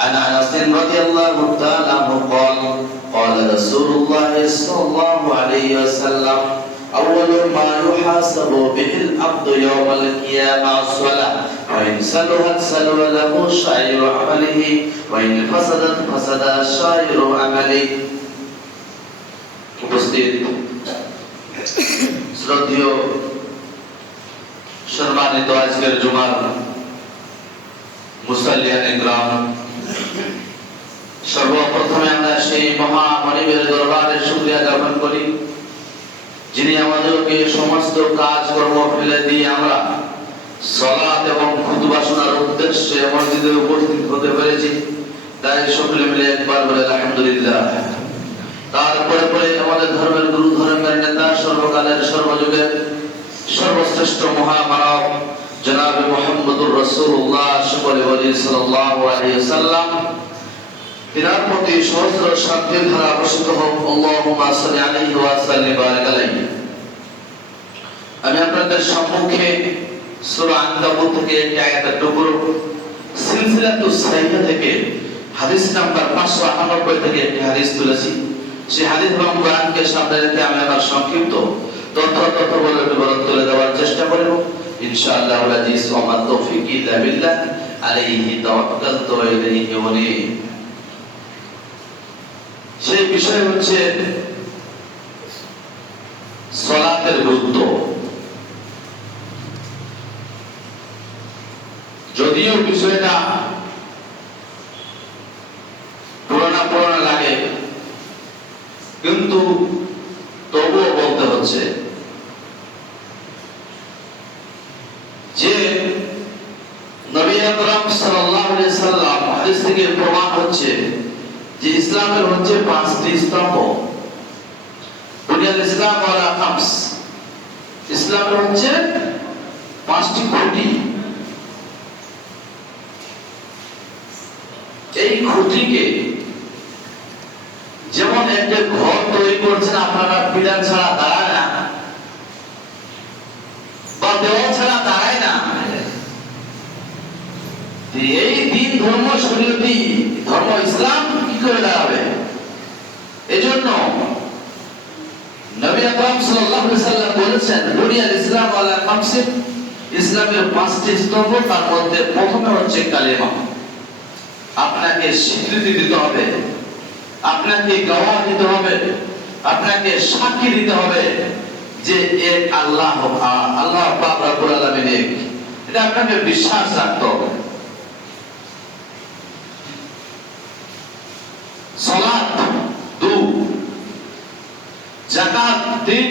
عن أنس رضي الله تعالى عنه قال قال رسول الله صلى الله عليه وسلم أول ما يحاسب به العبد يوم القيامة الصلاة وإن صلحت صلح له سائر عمله وإن فسدت فسد سائر عمله উপস্থিত শ্রদ্ধেয় সম্মানিত আজকের জুমার মুসাল্লিয়ান ইকরাম, সর্বপ্রথমে আমরা সেই মহামনিবের দরবারে শুকরিয়া জ্ঞাপন করি যিনি আমাদেরকে সমস্ত কাজকর্ম ফেলে দিয়ে আমরা সালাত এবং খুতবা শোনার উদ্দেশ্যে মসজিদে উপস্থিত হতে পেরেছি। তাই সকলে মিলে একবার বলে আলহামদুলিল্লাহ। তারপরে পরে আমাদের ধর্মের গুরু, ধর্মের নেতা, সর্বকালের সর্বযুগের সর্বশ্রেষ্ঠ মহামানব জনাবে মুহাম্মদুর রাসূলুল্লাহ সাল্লাল্লাহু আলাইহি ওয়াসাল্লাম, তিনার প্রতি সহস্র শান্তির ধারা বর্ষিত হোক। আল্লাহুম্মা সাল্লি আলাইহি ওয়া সাল্লিম বারাক আলাইহি। আমি আপনাদের সম্মুখে সূরা আনকাবুত থেকে একটি আয়াতের টুকরো, সিলসিলাতুস সাহিহা থেকে হাদিস নাম্বার 598 থেকে একটি হাদিস তুলেছি। সেই হাদিস এবং কোরআনকে সামনে রেখে আমি আমার সংক্ষিপ্ত তথ্যবলের বিবরণ তুলে দেওয়ার চেষ্টা করব ইনশাআল্লাহ। আজিজ ওয়া মা তৌফিক ইল্লা বিল্লাহ আলাইহি তাওয়াক্কালতু ওয়া ইলাইহি উনীব। সেই বিষয় হচ্ছে সালাতের গুরুত্ব। যদিও বিষয়টা পুরানা লাগে, কিন্তু তবুও বলতে হচ্ছে যে নবী আকরাম সাল্লাল্লাহু আলাইহি সাল্লাম হাদিস থেকে প্রমাণ হচ্ছে যে ইসলামের হচ্ছে 5টি স্তম্ভ। বুনিয়াল ইসলাম আলা খামস, ইসলামের হচ্ছে 5টি খুঁটি। এই খুঁটিকে যেমন একটা ঘর তৈরি করছেন আপনারা, পিলার ছাড়া দাঁড়ায় না বা দেওয়াল ছাড়া দাঁড়ায় না। এই দিন ধর্ম শরীয়তি ধর্ম ইসলাম কি করে দাঁড়াবে? এজন্য নবী আকরাম সাল্লাল্লাহু আলাইহি সাল্লাম বলেছেন বুনিয়াল ইসলাম আলা খামস, ইসলামের 5টি স্তম্ভ। তার মধ্যে প্রথমে হচ্ছে কালেমা। আপনাকে স্বীকৃতি দিতে হবে, আপনাকে গাওয়া দিতে হবে, আপনাকে সাক্ষী দিতে হবে যে এক আল্লাহ, আল্লাহ পাক রব্বুল আলামিন এক। এটা আপনাকে বিশ্বাস রাখতে হবে। সালাত 2, যাকাত 3,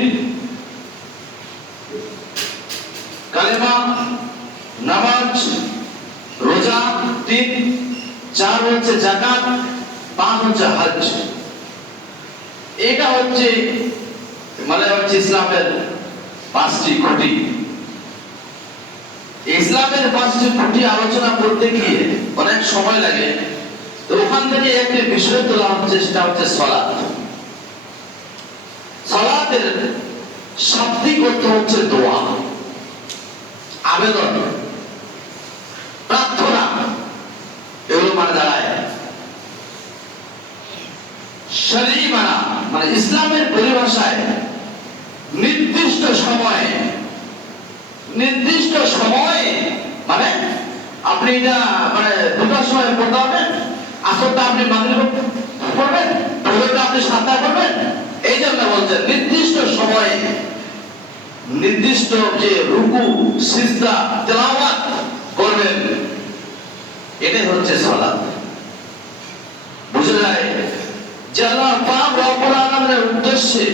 কালেমা, নামাজ, রোজা 3, 4 হচ্ছে যাকাত, 5 হচ্ছে হজ। এটা হচ্ছে ইসলামের 5টি খুঁটি। ইসলামের 5টি খুঁটি আলোচনা করতে গিয়ে অনেক সময় লাগে, তো ওখান থেকে একটি বিষয় তোলা হচ্ছে, সেটা হচ্ছে সালাত। সালাতের শাব্দিক অর্থ হচ্ছে দোয়া, আবেদন, প্রার্থনা, এগুলো মানে দাঁড়ায় শরঈ মানা, মানে ইসলামের পরিভাষায় নির্দিষ্ট সময়ে মানে আপনি এটা মানে 2টার সময় পড়তে হবে, আসরটা আপনি মাগরিব পড়বেন, ফজরটা আপনি 7টায় পড়বেন। এই জন্য বলছেন নির্দিষ্ট সময়ে নির্দিষ্ট যে রুকু, সিজদা, তেলাওয়াত করবেন, এটাই হচ্ছে সালাত। বুঝা যায় যে আল্লাহ পাক রব্বুল আলামিনের উদ্দেশ্যে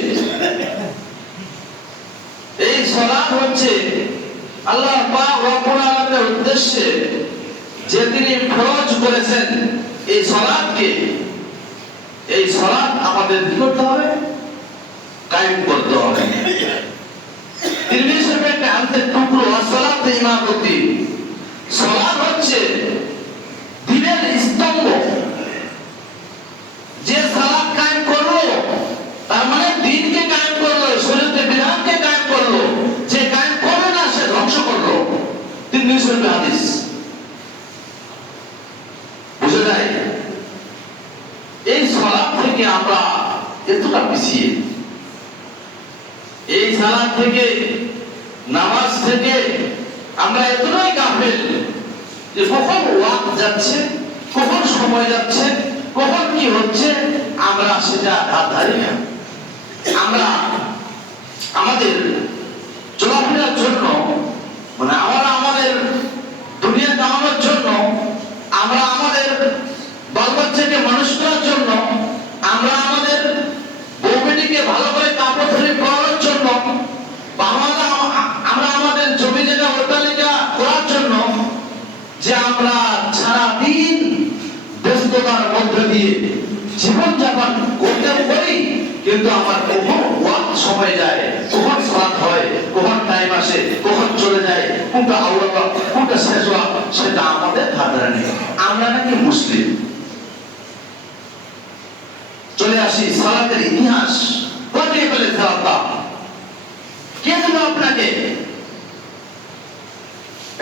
এই সালাত হচ্ছে আল্লাহ পাক রব্বুল আলামিনের উদ্দেশ্যে যে তিনি ফরজ করেছেন এই সালাতকে, এই সালাত আমাদের কি করতে হবে? কায়েম করতে হবে। তিরমিজি শরীফের একটা হাদিসের টুকরো, সালাত ইমামতি, সালাত হচ্ছে দ্বীনের স্তম্ভ। যে সালাত কায়েম করলো তার মানে দ্বীনকে কায়েম করলো, শরীয়তের বিধানকে কায়েম করলো। যে কায়েম করবে না সে ধ্বংস করলো। তিরমিজি শরীফের হাদিস। বুঝা যায়? যাই, এই সালাত থেকে আমরা এতটা পিছিয়ে, এই সালাত থেকে, নামাজ থেকে আমরা এতটাই গাফেল যে কখন ওয়াক্ত যাচ্ছে, কখন সময় যাচ্ছে, কখন কি হচ্ছে আমরা সেটা হাত ধারি না। আমরা আমাদের চলাফেরার জন্য, মানে আমরা আমাদের দুনিয়া কামানোর জন্য, আমরা আমাদের বাল বাচ্চাকে মানুষ করার জন্য, আমরা আমাদের বউ বেটিকে ভালো করে কাপড় ধরে পড়ানোর জন্য, আমরা আমাদের জমি জায়গা অট্টালিকা করার জন্য যে আমরা সারাদিন ব্যস্ততার মধ্যে দিয়ে জীবনযাপন করতে পারি, কিন্তু আমার কখন ওয়াক্ত সময় যায়, কখন সালাত হয়, কখন টাইম আসে, কখন চলে যায়, কোনটা আউয়াল, কোনটা শেষ ওয়াক্ত, সেটা আমাদের ধারণা নেই। আমরা নাকি মুসলিম। চলে আসি সালাতের ইতিহাস। কবে বলে সালাতটা কে দিল আপনাকে?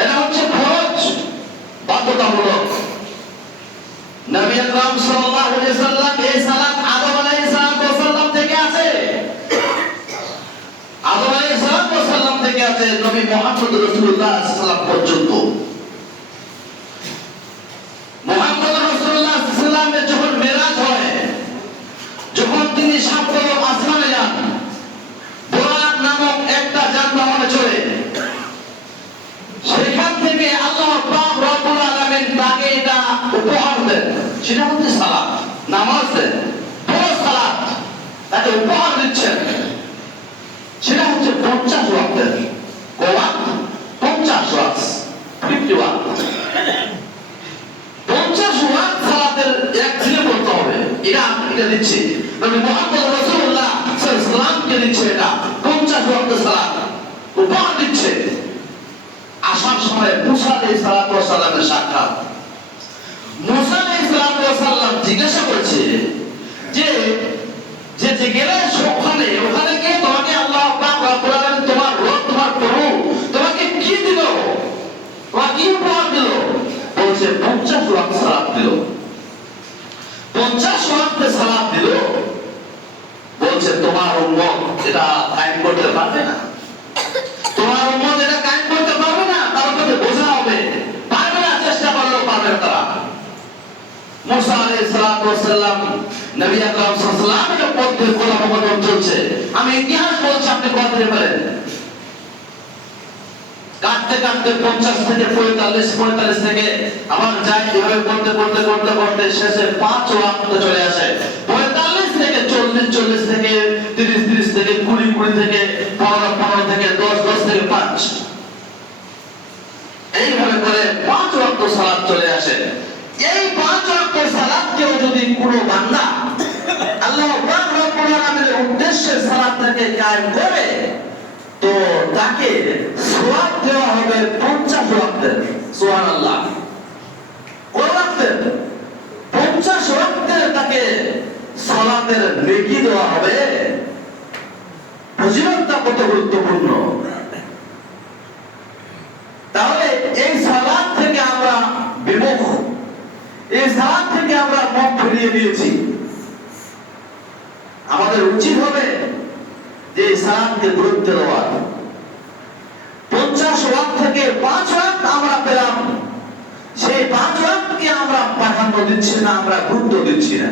এটা হচ্ছে ফরজ, বাধ্যতামূলক। নবী আকরাম সাল্লাল্লাহু আলাইহি ওয়াসাল্লাম এই সালাত আদম আলাইহিস সালাম থেকে আছে। আদম আলাইহিস সালাম থেকে আছে নবী মুহাম্মদ রাসূলুল্লাহ সাল্লাল্লাহু আলাইহি ওয়াসাল্লাম পর্যন্ত। মুহাম্মদ রাসূলুল্লাহ সাল্লাল্লাহু আলাইহি ওয়াসাল্লামের যখন মেরাজ হয়, যখন তিনি সাততম আসমানে যান, বুরাক নামক একটা যানবাহনে চড়ে, সেখান থেকে আল্লাহ পাক রব্বুল আলামিন তাকে এটা উপহার দেন। সেটা হচ্ছে সালাত, নামাজ দেন, বড় সালাত তাকে উপহার দিচ্ছেন। সেটা হচ্ছে 50 ওয়াক্তের। কওয়াক্ত 50 ওয়াক্ত, 50 ওয়াক্ত। 50 ওয়াক্ত সালাতের এক দিনে পড়তে হবে। এটা দিচ্ছে নবী মুহাম্মদ রাসূলুল্লাহ সাল্লাল্লাহু আলাইহি ওয়াসাল্লামকে দিচ্ছে, এটা 50 ওয়াক্ত সালাত উপহার দিচ্ছে। আসার সময় মুসা আলাইহিস সালামের সাক্ষাৎ। মুসা আলাইহিস সালাম জিজ্ঞাসা করছে যে যে গেলে ওখানে গিয়ে তোমাকে আল্লাহ পাক রব্বুল আলামিন, তোমার রব, তোমার প্রভু তোমাকে কি দিল, তোমাকে কি উপহার দিল? বলছে 50 ওয়াক্ত সালাত দিল। 50 ওয়াক্ত সালাত দিল। বলছে তোমার উম্মত এটা কায়েম করতে পারবে না, তোমার উম্মত এটা কায়েম করতে পারবে না, তার উপরে বোঝা হবে, পারবে না, চেষ্টা করলেও পারবে না তারা। মুসা আলাইহিস সালাম নবী আকরাম সাল্লাল্লাহু আলাইহি ওয়াসাল্লামের পথে কোলাহল চলছে। আমি ইতিহাস বলছি, আপনি কথা বলেন। কাটতে কাটতে 50 থেকে 45 থেকে আবার যায়, এভাবে করতে করতে করতে করতে শেষে 5 ওয়াক্ত চলে আসে। 45 থেকে 40 থেকে 30 থেকে 20 থেকে 15 থেকে 10 থেকে 5, এইভাবে করে 5 ওয়াক্ত সালাত চলে আসে। এই 5 ওয়াক্ত সালাতকেও যদি কোনো বান্দা আল্লাহ পাক রব্বুল আলামিনের উদ্দেশ্যে সালাতটাকে কায়েম করে, তো তাকে সওয়াব দেওয়া হবে 50 ওয়াক্তের। সুবহানাল্লাহ। কয় ওয়াক্তের? 50 ওয়াক্তের তাকে সালাতের নেকি দেওয়া হবে। ফজিলতটা কত গুরুত্বপূর্ণ! তাহলে এই সালাত থেকে আমরা বিমুখ, এই সালাত থেকে আমরা মুখ ফিরিয়ে দিয়েছি। আমাদের উচিত হবে যে সালাতকে গুরুত্ব দেওয়া। 50 ওয়াক্ত থেকে 5 ওয়াক্ত আমরা পেলাম, সেই 5 ওয়াক্তকে আমরা প্রাধান্য দিচ্ছি না, আমরা গুরুত্ব দিচ্ছি না।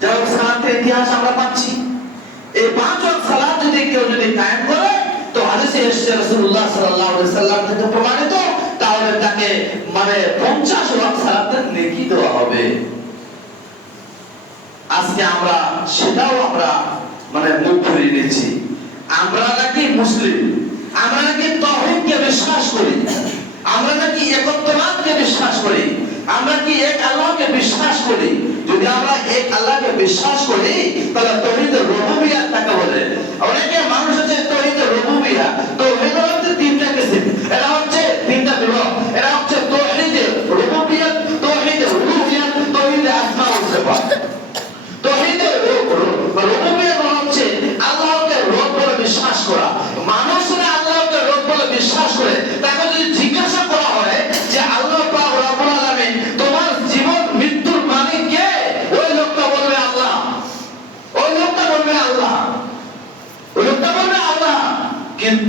যেমন সালাতের ইতিহাস আমরা পাচ্ছি, এই 5 ওয়াক্ত সালাত যদি কেউ কায়েম করে, তো হাদিসে এসেছে রাসূলুল্লাহ সাল্লাল্লাহু আলাইহি ওয়াসাল্লাম থেকে প্রমাণিত, তাহলে তাকে 50 ওয়াক্ত সালাতের নেকি দেওয়া হবে। আজকে আমরা সেটাও মুখ ফিরিয়ে নিচ্ছি। আমরা নাকি মুসলিম, আমরা নাকি তাওহীদকে বিশ্বাস করি, আমরা নাকি একত্ববাদকে বিশ্বাস করি, আমরা কি এক আল্লাহকে বিশ্বাস করি। যদি আমরা এক আল্লাহকে বিশ্বাস করি, তাহলে তাওহীদের রুবুবিয়্যাত কাকে বলে? অনেকে মানুষ আছে তাওহীদের রুবুবিয়্যাত, তাওহীদ হচ্ছে 3টা কিসম, এরা হচ্ছে 3টা বিভাগ। এরা হচ্ছে তাওহীদের রুবুবিয়্যাত, তাওহীদের উলুহিয়্যাত, তাওহীদের আসমা ওয়া সিফাত। তাওহীদের রুবুবিয়্যাত হচ্ছে আল্লাহকে রব বলে বিশ্বাস করা। মানুষরা আল্লাহকে রব বলে বিশ্বাস করে, তাকে যদি জিজ্ঞাসা করা হয় যে আল্লাহ পাক রব্বুল আলামিন তোমার জীবন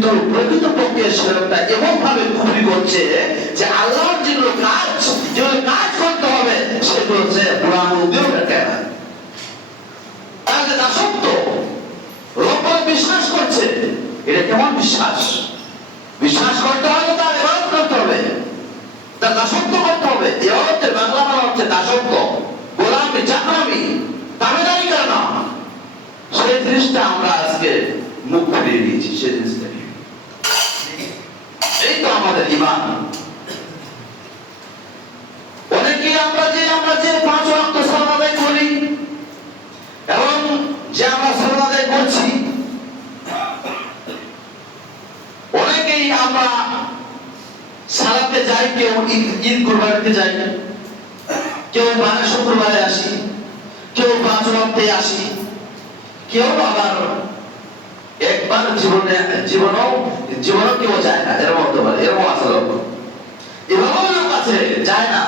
কিন্তু প্রকৃতপক্ষে সে লোকটা এমন ভাবে কুফরি করছে যে আল্লাহর যেগুলো কাজ করতে হবে সেগুলো হচ্ছে বুড়ামুদিও দেখে না। তাহলে দাসত্ব লোক বিশ্বাস করছে, এটা কেমন বিশ্বাস? বিশ্বাস করতে হবে, তার ইবাদত করতে হবে, তার দাসত্ব করতে হবে। ইবাদতের বাংলা মানে হচ্ছে দাসত্ব, গোলামি, চাকরামি, দাবিদারি করে না। সেই জিনিসটা আমরা আজকে মুখ ফিরিয়ে দিয়েছি সেই জিনিস থেকে। এই তো আমাদের ঈমান। অনেকে আমরা যে 5 ওয়াক্ত সালাত আদায় করি এবং যে আমরা সালাত আদায় করছি, অনেকেই আমরা সালাতে যাই, কেউ ঈদ কুরবানিতে যাই, কেউ 12 শুক্রবারে আসি, কেউ 5 ওয়াক্তে আসি, কেউ আবার একবার জীবনেও কেউ যায় না, এরকম হতে পারে, এরকম আছে লোক। এভাবেও লোক আছে যায় না,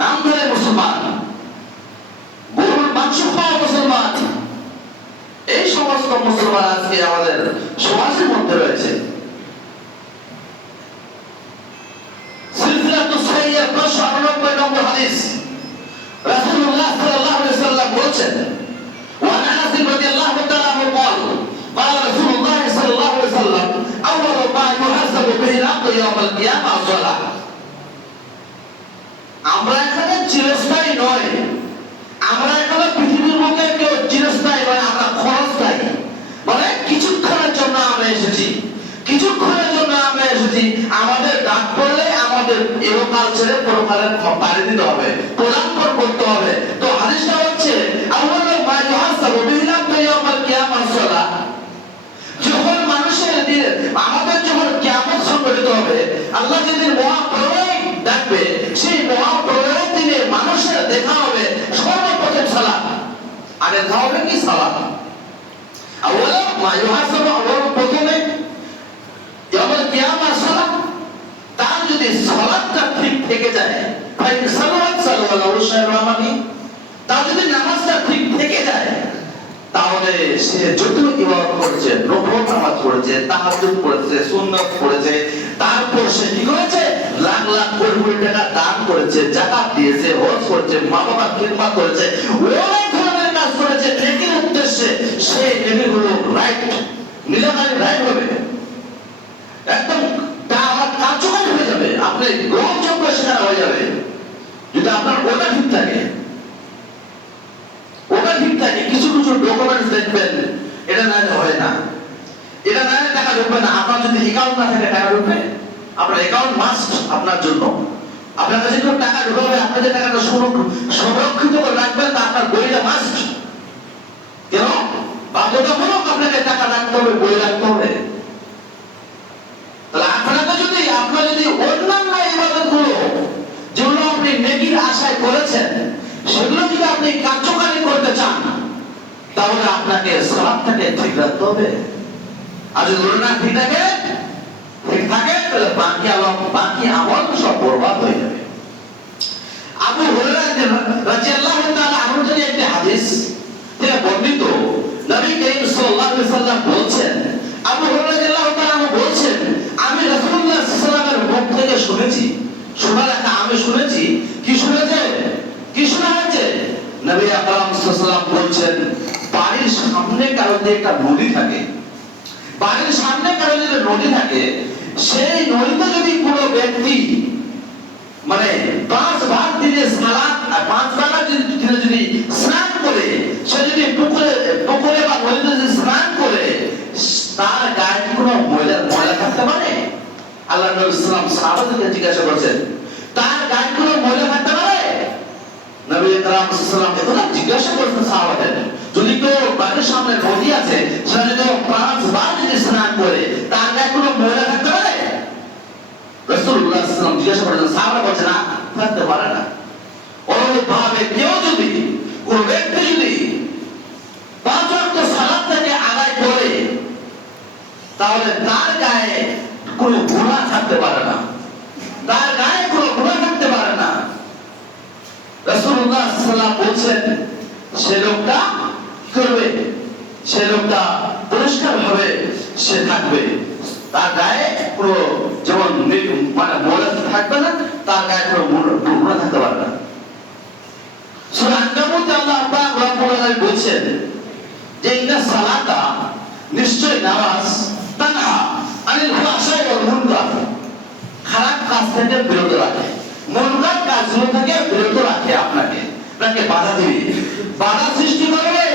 নাম ধরে মুসলমান, গরুর মাংস খাওয়া মুসলমান। এই সমস্ত মুসলমান আজকে আমাদের সমাজের মধ্যে রয়েছে। সিলসিলাতুস সাহিহ্ 598 নম্বর হাদিস, রাসূলুল্লাহ সাল্লাল্লাহু আলাইহি ওয়াসাল্লাম বলেছেন, وعن انس رضي الله تعالى عنه قال قال رسول الله صلى الله عليه وسلم اول ما يحاسب به العبد يوم القيامه الصلاه। আমরা এখানে চিরস্থায়ী নয়, আমরা এখানে পৃথিবীর বুকে কেউ চিরস্থায়ী নয়, আমরা ক্ষণস্থায়ী। মানে কিছুক্ষণের জন্য আমরা এসেছি, কিছুক্ষণের জন্য আমরা এসেছি। আমাদের ডাক পড়লে আমাদের ইহকাল ছেড়ে পরকালের পাড়ি দিতে হবে, পদার্পণ করতে হবে। তো হাদিসটা হচ্ছে যখন মানুষের দিন আমাদের যখন কিয়ামত সংঘটিত হবে, আল্লাহ যেদিন মহাপ্রলয় ডাকবে, সেই মহাপ্রলয়ের দিনে মানুষের দেখা হবে সর্বপ্রথম সালাত। আগে দেখা হবে কি? সালাত। আউয়ালা মা ইউহাসাবু, প্রথমে ইয়াউমুল কিয়ামা সালাত। তার যদি সালাতটা ঠিক থেকে যায়, ফাইন সালাত সাল্লাল্লাহু আলাইহি, তার যদি নামাজটা ঠিক থেকে যায়, তাহলে সে যত ইবাদত করেছে, নফল নামাজ পড়েছে, তাহাজ্জুদ পড়েছে, সুন্নাত পড়েছে, তারপর সে কি করেছে? লাখ লাখ কোটি কোটি টাকা দান করেছে, যাকাত দিয়েছে, হজ করেছে, মা বাবার খিদমত করেছে, অনেক ধরনের কাজ করেছে নেকির উদ্দেশ্যে। সেই নেকিগুলো রাইট, নিজাকারী রাইট হবে, একদম তা আমার কার্যকরী হয়ে যাবে, আপনি গ্রহণযোগ্য সেখানে হয়ে যাবে যদি আপনার ওটা ঠিক থাকে। ওটা ঠিক থাকে। কিছু কিছু ডকুমেন্টস দেখবেন, এটা না হয় না, এটা না টাকা ঢুকবে না। আপনার যদি অ্যাকাউন্ট না থাকে টাকা ঢুকবে? আপনার অ্যাকাউন্ট মাস্ট আপনার জন্য। আপনার কাছে যখন টাকা ঢুকবে, আপনি যে টাকাটা সংরক্ষিত করে রাখবেন, তা আপনার বইটা মাস্ট। কেন? বাধ্যতামূলক আপনাকে টাকা রাখতে হবে, বই রাখতে হবে। তাহলে আপনার যদি অন্যান্য ইবাদতগুলো যেগুলো আপনি নেকির আশায় করেছেন, সেগুলো যদি আপনি কার্যকারী করতে চান, তাহলে আপনাকে সালাতটাকে ঠিক রাখতে হবে। আর যদি না ঠিক থাকে তাহলে বাকি আমল সব বরবাদ হয়ে যাবে। আবু হুরায়রা রাদিয়াল্লাহু তাআলা আনহু থেকে একটি হাদিস থেকে বর্ণিত, নবী করিম সাল্লাল্লাহু আলাইহি ওয়াসাল্লাম বলেছেন, আবু হুরায়রা রাদিয়াল্লাহু তাআলা আনহু বলেছেন, আমি রাসূলুল্লাহ সাল্লাল্লাহু আলাইহি ওয়াসাল্লামের মুখ থেকে শুনেছি। শোনার একটা আমি শুনেছি। কি শুনেছে? কি শোনা হয়েছে? নবী আকরাম সাল্লাল্লাহু আলাইহি ওয়াসাল্লাম বলছেন, বাড়ির সামনে কারো একটা নদী থাকে, বাড়ির সামনে কারো যদি নদী থাকে, সেই নদীতে যদি কোনো ব্যক্তি মানে 5 বার দিনে সালাত, 5 বার দিনে যদি স্নান করে, সে যদি পুকুরে বা নদীতে যদি স্নান করে, তার গায়ে কোনো ময়লা থাকতে পারে? আল্লাহ নবী সাল্লাল্লাহু আলাইহি ওয়াসাল্লাম সাহাবাদেরকে জিজ্ঞাসা করেছেন, তার গায়ে কোনো ময়লা থাকতে পারে? নবী আকরাম সাল্লাল্লাহু আলাইহি ওয়াসাল্লাম এটা জিজ্ঞাসা করেছেন সাহাবাদের। যদি কেউ বাড়ির সামনে নদী আছে, সে যদি 5 বার যদি স্নান করে, তার গায়ে কোনো ময়লা থাকতে পারে? রাসূলুল্লাহ সাল্লাল্লাহু আলাইহি ওয়াসাল্লাম জিজ্ঞাসা করেছেন, সাহাবারা বলছেন না, থাকতে পারে না। অনুরূপভাবে কেউ যদি, কোন ব্যক্তি যদি 5 ওয়াক্ত সালাতটাকে আদায় করে, তাহলে তার গায়ে কোনো গুনাহ থাকতে পারে না, তার গায়ে কোনো গুনাহ থাকতে পারে না। রাসূলুল্লাহ সাল্লাল্লাহু আলাইহি ওয়াসাল্লাম বলছেন, সে লোকটা কি করবে? সে লোকটা পরিষ্কার ভাবে সে থাকবে, তার গায়ে পুরো যেমন মানে ময়লা থাকবে না, তার গায়ে পুরো ময়লা থাকতে পারবে না। সূরা আনকাবুতে আল্লাহ পাক রব্বুল আলামিন বলেছেন যে ইন্না সালাতা, নিশ্চয় নামাজ, তানহা আনিল ফাহশাই ওয়াল মুনকার, খারাপ কাজ থেকে বিরত রাখে, মুনকার কাজগুলো থেকে বিরত রাখে, আপনাকে বাধা দিবে, বাধা সৃষ্টি করবে,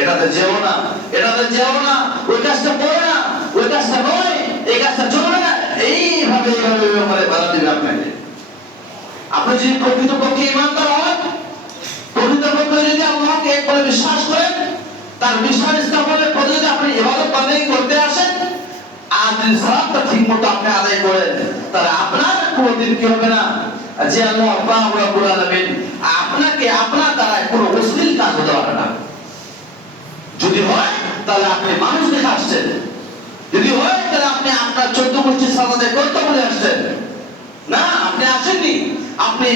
এটাতে যেও না, এটাতে যেও না, ওই কাজটা করো না, ওই কাজটা নয়, এই কাজটা চলবে না, এইভাবে এইভাবে বাধা দিবে আপনাকে। আপনি যদি প্রকৃতপক্ষে ঈমানদার হন, প্রকৃতপক্ষে যদি আল্লাহকে এক বলে বিশ্বাস করেন, তার বিশ্বাস স্থাপনের পথে যদি আপনি ইবাদত বন্দেগী করতে আসেন, আর যদি সালাতটা ঠিকমতো আপনি আদায় করেন, তাহলে আপনার কোনোদিন কি হবে না যে আল্লাহ পাক রব্বুল আলামিন আপনাকে আপনার দ্বারা কোনো অশ্লীল কাজ হতে পারে না। যদি হয় তাহলে আপনি মানুষ দেখে আসছেন, যদি হয় তাহলে আপনি আপনার 14 গোষ্ঠীর সালাতে করতে বলে আসছেন না, আপনি আসেননি, আপনি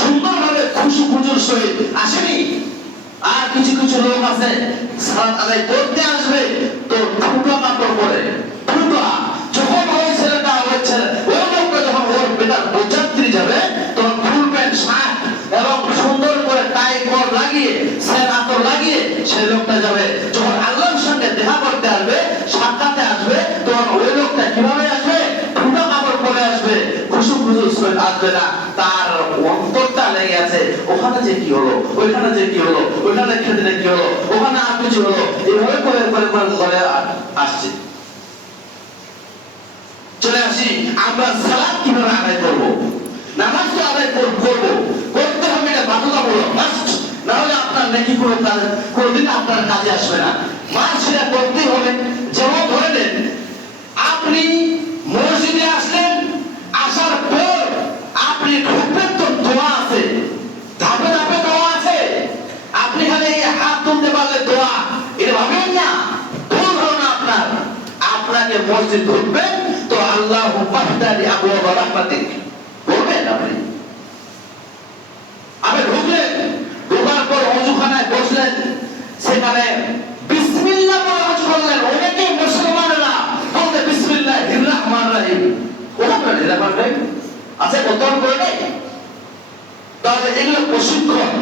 সুন্দরভাবে খুশি খুজুর সহিত আসেনি। আর কিছু কিছু লোক আছে সালাত আদায় করতে আসবে তো ফুটা কাপড় পরে, ফুটা যখন ওই ছেলেটা হচ্ছে ওই লোকটা যখন ওর বেটার বরযাত্রী যাবে তখন ফুল প্যান্ট শার্ট এবং সুন্দর করে টাই কর লাগিয়ে সেন আতর লাগিয়ে সেই লোকটা যাবে, যখন আল্লাহর সঙ্গে দেখা করতে আসবে, সাক্ষাতে আসবে, তখন ওই লোকটা কিভাবে আসবে? ফুটা কাপড় পরে আসবে, খুশু খুশু আসবে না, তার অন্তরটা লেগে আছে ওখানে যে কি হলো, ওইখানে যে কি হলো, ওইখানে খেতে কি হলো, ওখানে আর কিছু হলো, এইভাবে করে করে করে আসছে। চলে আসি আমরা সালাত কিভাবে আদায় করব, নামাজ তো আদায় করব, করতে হবে, এটা বাধ্যতামূলক, মাস্ট, না হলে আপনার নেকি কোনো কাজ কোনোদিন আপনার কাজে আসবে না, মাস্ট সেটা করতেই হবে। যেমন ধরে নেন আপনি মসজিদে আসলেন, আসার পর আপনি ঢুকবেন তো দোয়া আছে, ধাপে ধাপে দোয়া আছে, আপনি খালি হাত তুলতে পারলে দোয়া, এটা ভাবেন না, ভুল ধারণা আপনার। আপনাকে মসজিদ ঢুকবেন তো আল্লাহু ফাহদারি আবওয়াবা রাহমাতিক বলবেন, আপনি ঢুকলেন, ঢোকার পর ওযুখানায় বসলেন, সেখানে বিসমিল্লাহ বলে ওযু করলেন। অনেকে মুসলমানরা বলতে বিসমিল্লাহির রহমানির রহিম, ওটা বলে রহমান ভাই আচ্ছা বর্তমান করে নেই, তাহলে এগুলো প্রশিক্ষণ,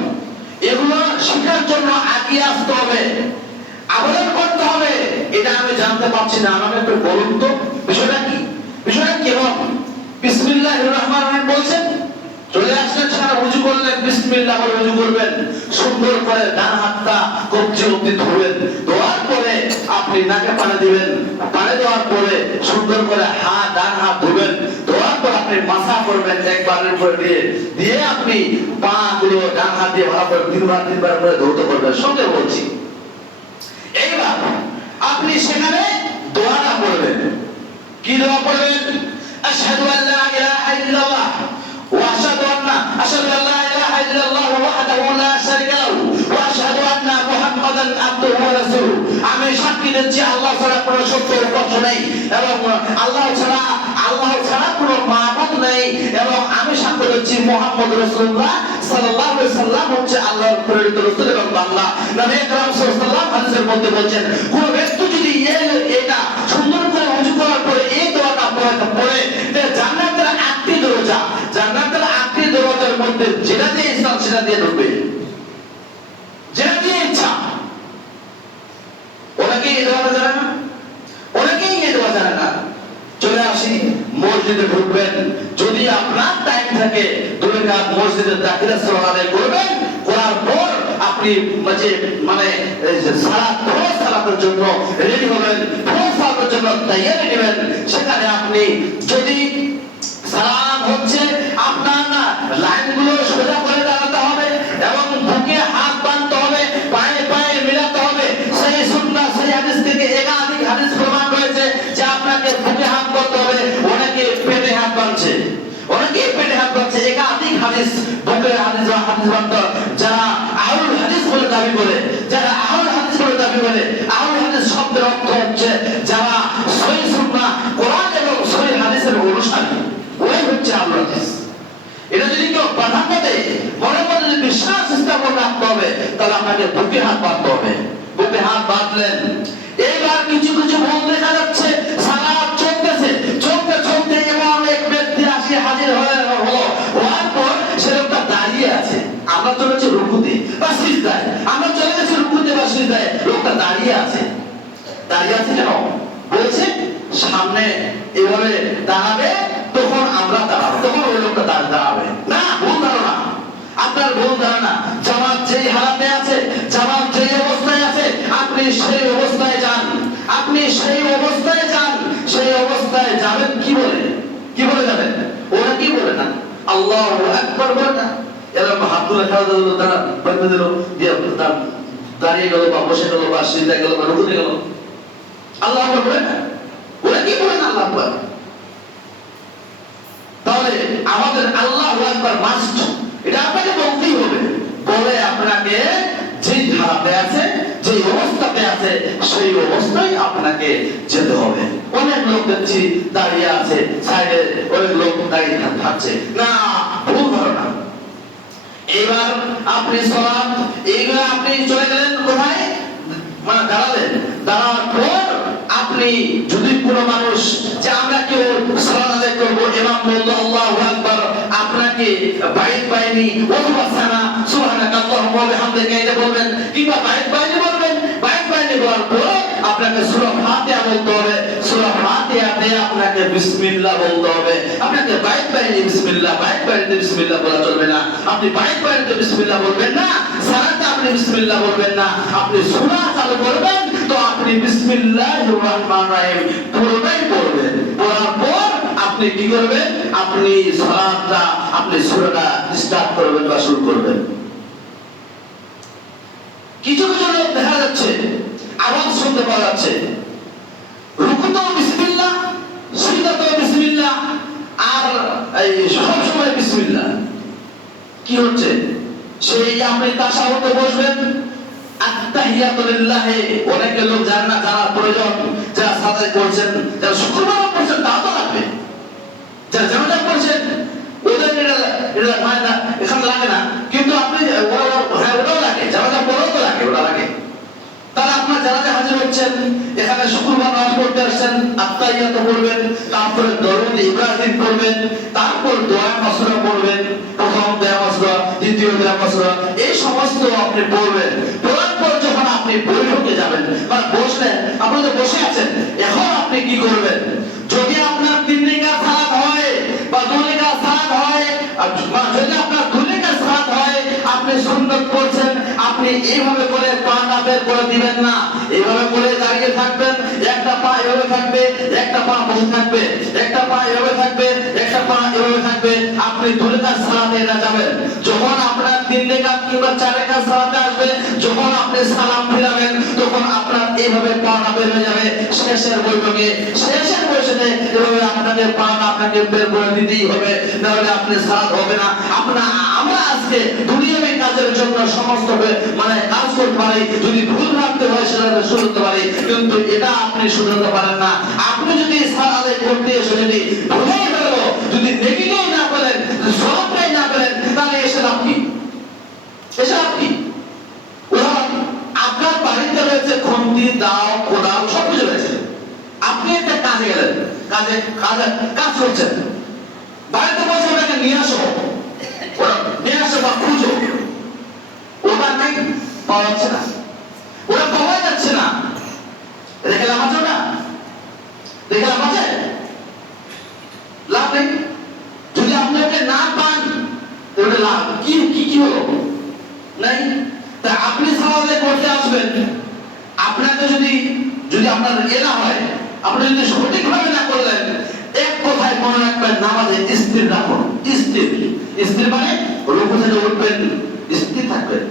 এগুলো শেখার জন্য আগিয়ে আসতে হবে, আবেদন করতে হবে। এটা আমি জানতে পারছি না, আমাকে একটু বলুন তো বিষয়টা কি, বিষয়টা কেমন? বিসমিল্লাহির রহমানির রহিম বলছেন, চলে আসলেন, সারা ওযু করলেন, বিসমিল্লাহ বলে ওযু করবেন, সুন্দর করে ডান হাতটা কবজি অবধি ধরবেন, ধোয়ার পরে আপনি নাকে পানি দিবেন, পানি দেওয়ার পরে সুন্দর করে ডান হাত ধুবেন, ধোয়ার পর আপনি মাসা করবেন একবারের উপরে দিয়ে দিয়ে আপনি পা গুলো ডান হাত দিয়ে ভালো করে তিনবার করে ধৌত করবেন। সঙ্গে বলছি, এইবার আপনি সেখানে দোয়াটা পড়বেন। কি দোয়া পড়বেন? আশহাদু আল্লা ইলাহা ইল্লাল্লাহ ওয়া আশহাদু আল্লা ইলাহা ইল্লাল্লাহ ওয়াহদাহু লা শারীকা লাহু ওয়া আশহাদু আন্না মুহাম্মাদান আবদুহু ওয়া রাসূলুহু। আমি সাক্ষী দিচ্ছি আল্লাহ ছাড়া কোনো সত্যের উপাস্য নেই এবং আল্লাহ ছাড়া কোনো মাবুদ নেই, এবং আমি সাক্ষ্য দিচ্ছি মুহাম্মদ রাসূলুল্লাহ সাল্লাল্লাহু আলাইহি সাল্লাম হচ্ছে আল্লাহর প্রেরিত রাসূল এবং বান্দা। নবী আকরাম সাল্লাল্লাহু আলাইহি ওয়াসাল্লাম হাদিসের মধ্যে বলেন, কোন ব্যক্তি যদি এটা সুন্দর করে ওযু করার পরে এই দোয়াটা পড়ে জান্নাতের 8টি দরজা, জান্নাতের 8টি দরজার মধ্যে যেটা দিয়ে ইচ্ছা সেটা দিয়ে ঢুকবে, যেটা দিয়ে ইচ্ছা। অনেকেই এই দোয়াটা জানে না, অনেকেই এই দোয়া জানে না। চলে আসি, মসজিদে ঢুকবেন, যদি আপনার টাইম থাকে 2 রাকাত মসজিদে দাখিলা সালাত আদায় করবেন, করার পর আপনি মানে সালাতের জন্য রেডি হবেন, সালাতের জন্য তৈরি নেবেন। সেখানে আপনি যদি সালাম হচ্ছে, আপনার না লাইনগুলো সোজা করে দাঁড়াতে হবে এবং বুকে হাত বাঁধতে হবে, পায়ে পায়ে মিলাতে হবে। সেই সুন্নাহ সেই হাদিস থেকে একাধিক হাদিস প্রমাণ রয়েছে যে আপনাকে বুকে হাত বাঁধতে হবে। অনেকে পেটে হাত বাঁধছে, একাধিক হাদিস বুকে হাদিস বাঁধতে, যারা আহলুল হাদিস বলে দাবি করে, আহলুল হাদিস শব্দের অর্থ হচ্ছে যারা সহিহ সুন্নাহ কোরআন এবং সহিহ হাদিসের অনুসারী, ওই হচ্ছে আহলুল হাদিস। এটা যদি কেউ প্রাধান্য দেয়, মনের মধ্যে যদি বিশ্বাস স্থাপন রাখতে হবে, তাহলে আপনাকে বুকে হাত বাঁধতে হবে। বুকে হাত বাঁধলেন, এবার কিছু কিছু ভুল দেখা যাচ্ছে, সালাত চলতেছে, চলতে চলতে এমন এক ব্যক্তি আসি হাজির হলো, হওয়ার পর সে লোকটা দাঁড়িয়ে আছে। আমরা চলেছি রুকুতে বা সিজদায়, আমরা চলে গেছি রুকুতে বা সিজদায়, লোকটা দাঁড়িয়ে আছে। দাঁড়িয়ে আছে কেন? বলছে সামনে এভাবে দাঁড়াবে, তখন আমরা দাঁড়াবো, তখন ওই লোকটা দাঁড়াবে না। ভুল ধারণা, আপনার ভুল ধারণা। জামাত যেই হালাতে আছে, জামাত যেই অবস্থায় আছে, আপনি সেই অবস্থায় যান, আপনি সেই অবস্থায় যান। সেই অবস্থায় যাবেন কি বলে? কি বলে যাবেন? ওরা কি বলে না আল্লাহু আকবার বলে না, এরকম হাত তুলে খেলা দিল, তারা বেঁধে দিল, দিয়ে দাঁড়িয়ে গেল বা বসে গেল বা সিজদায় গেল বা রুকুতে গেল, আল্লাহু আকবার বলে না। ওরা কি বলে না আল্লাহু আকবার? তাহলে আমাদের আল্লাহু আকবার মাস্ট, এটা আপনাকে বলতেই হবে। বলে আপনাকে যেই ধারাতে আছে, যেই অবস্থাতে আছে, সেই অবস্থায় আপনাকে যেতে হবে। অনেক লোক দেখছি দাঁড়িয়ে আছে, সাইডে অনেক লোক দাঁড়িয়ে থাকছে, না, ভুল ধারণা। এবার আপনি সালাত, এইগুলো আপনি চলে গেলেন কোথায়? মানে দাঁড়ালেন, দাঁড়ার পর আপনি যদি কোনো মানুষ যে আমরা কেউ সালাত আদায় করবো, ইমাম বলল আল্লাহু আকবার, আপনাকে বাইত বাইনি অথবা সানা সুবহানাকা আল্লাহুম্মা ওয়া বিহামদিকা এটা বলবেন, কিংবা বাইত বাইনি বলবেন। বাইত বাইনি বলার পর আপনাকে সূরা ফাতিহা বলতে হবে, সূরা ফাতিহাতে আপনাকে বিসমিল্লাহ বলতে হবে। আপনাকে বাইত বাইনি বিসমিল্লাহ, বাইত বাইনিতে বিসমিল্লাহ বলা চলবে না। আপনি বাইত বাইনিতে বিসমিল্লাহ বলবেন না, সালাতে আপনি বিসমিল্লাহ বলবেন না। আপনি সূরা চালু করবেন তো আপনি বিসমিল্লাহির রহমানির রহিম পুরোটাই পড়বেন। পড়ার পর আপনি কি করবেন? আপনি সালাতটা, আপনি সূরাটা স্টার্ট করবেন বা শুরু করবেন। কিছু কিছু লোক দেখা যাচ্ছে, আওয়াজ শুনতে পাওয়া যাচ্ছে, রুকুতেও বিসমিল্লাহ, সিজদাতেও বিসমিল্লাহ, আর এই সব সময় বিসমিল্লাহ। কি হচ্ছে? সেই আপনি তাশাহুদে বসবেন, আত্তাহিয়াতু লিল্লাহি, অনেক লোক জানেন না, যারা প্রয়োজন, যারা সালাত করছেন, যারা শুক্রবার পড়ছেন তা তো লাগবে, যারা জানাজা পড়ছেন ওদের এটা মানে না, এখানে লাগে না, কিন্তু আপনি ওটাও লাগে, জানাজা পড়াও তো লাগে, ওটা লাগে। তাহলে আপনার জানাজা হাজির হচ্ছেন, এখানে শুক্রবার নামাজ পড়তে আসছেন, আত্তাহিয়াতু পড়বেন, তারপরে দরুদ ইব্রাহিম পড়বেন, তারপর দোয়া মাসুরা পড়বেন, প্রথম দোয়া মাসুরা, দ্বিতীয় দোয়া মাসুরা, এই সমস্ত আপনি পড়বেন। পড়ার পর যখন আপনি বৈঠকে যাবেন, মানে বসলেন, আপনি তো বসে আছেন, এখন আপনি কি করবেন? যদি আপনার 3 রাকাত সালাত হয় বা 2 রাকাত সালাত হয়, যদি আপনার 2 রাকাত সালাত হয়, আপনি সুন্নাত পড়ছেন, আপনি এইভাবে করে পাটা বের করে দিবেন না, এইভাবে করে দাঁড়িয়ে থাকবেন, একটা পা এভাবে থাকবে, একটা পা বসে থাকবে, একটা পা এভাবে থাকবে, একটা পা এভাবে থাকবে। আপনি 2 রাকাত সালাতে না যাবেন। যখন আপনার 3 রাকাত কিংবা 4 রাকাত সালাতে আসবে, যখন আপনি সালাম ফিরাবেন, তখন আপনার এইভাবে পাটা বের হয়ে যাবে। শেষের বৈঠকে, শেষের বৈঠকে এভাবে আপনাদের পাটা আপনাকে বের করে দিতেই হবে, নাহলে আপনি সালাত হবে না। আমরা আজকে দুনিয়াবি কাজের জন্য সমস্ত মানে কাজ করতে পারি, যদি ভুল ভাবতে হয় সেটা শুনতে পারি, কিন্তু এটা আপনি শুনতে পারেন না। আপনি যদি সালাত করতে এসে যদি ভুলেই গেল, যদি নেকিটাই না করেন, সবটাই না করেন, তাহলে এসে লাভ কি? এসে লাভ কি? আপনার বাড়িতে রয়েছে খুন্তি, দাও, কোদাল, সবকিছু রয়েছে। আপনি একটা কাজে গেলেন, কাজ করছেন, বাড়িতে বসে ওটাকে নিয়ে আসো, নিয়ে আসো বা খুঁজো, ওটা নাই, পাওয়া যাচ্ছে না, ওটা পাওয়া যাচ্ছে না। রেখে লাভ আছে? ওটা রেখে লাভ আছে? লাভ নেই। যদি আপনি ওকে না পান, ওটা লাভ কি? কি হলো? নাই। তা আপনি সালাত করতে আসবেন, আপনাকে যদি আপনার এলা হয়, আপনি যদি সঠিকভাবে না করলেন, এক কথায় মনে রাখবেন, নামাজে স্থির রাখুন। স্থির মানে রুকু থেকে উঠবেন, স্থির থাকবেন,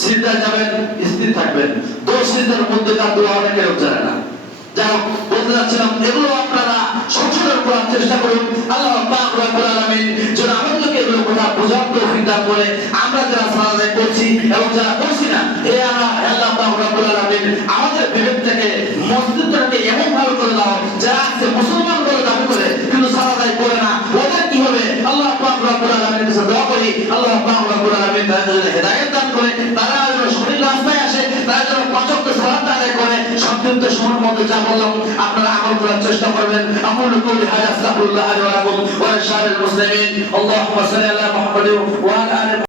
সিজদায় যাবেন, স্থির থাকবেন। দোষ সিজদার মধ্যে তার দোয়া অনেকে লোক জানে না। যাই হোক, বলতে যাচ্ছিলাম, এগুলো আপনারা সংশোধন করার চেষ্টা করুন। আল্লাহ পাক রব্বুল আলামিন যেন আমাদেরকে এগুলো কথা বোঝার তৌফিক দান করে, আমরা যারা সালাত করছি এবং যারা করছি না, আল্লাহ পাক রব্বুল আলামিন আমাদের বিবেক থেকে, মসজিদটাকে এমন ভাবে করে দাও, যারা আছে মুসলমান বলে দাবি করে কিন্তু সালাত করে না, ওদের কি হবে? আল্লাহ পাক রব্বুল আলামিনের কাছে দোয়া করি, আল্লাহ পাক রব্বুল আলামিন তাদের হেদায়েত দান করে, তারা যেন সঠিক রাস্তায় আসে, তারা যেন 5 ওয়াক্ত সালাত আদায় করে, সংক্ষিপ্ত সময়ের মধ্যে যা বললাম আপনারা আমল করার চেষ্টা করবেন। আকুলু কওলি হাযা আস্তাগফিরুল্লাহ লি ওয়া লাকুম ওয়া লিসাইরিল মুসলিমিন। আল্লাহুম্মা সাল্লি আলা মুহাম্মাদ ওয়া আলা আলি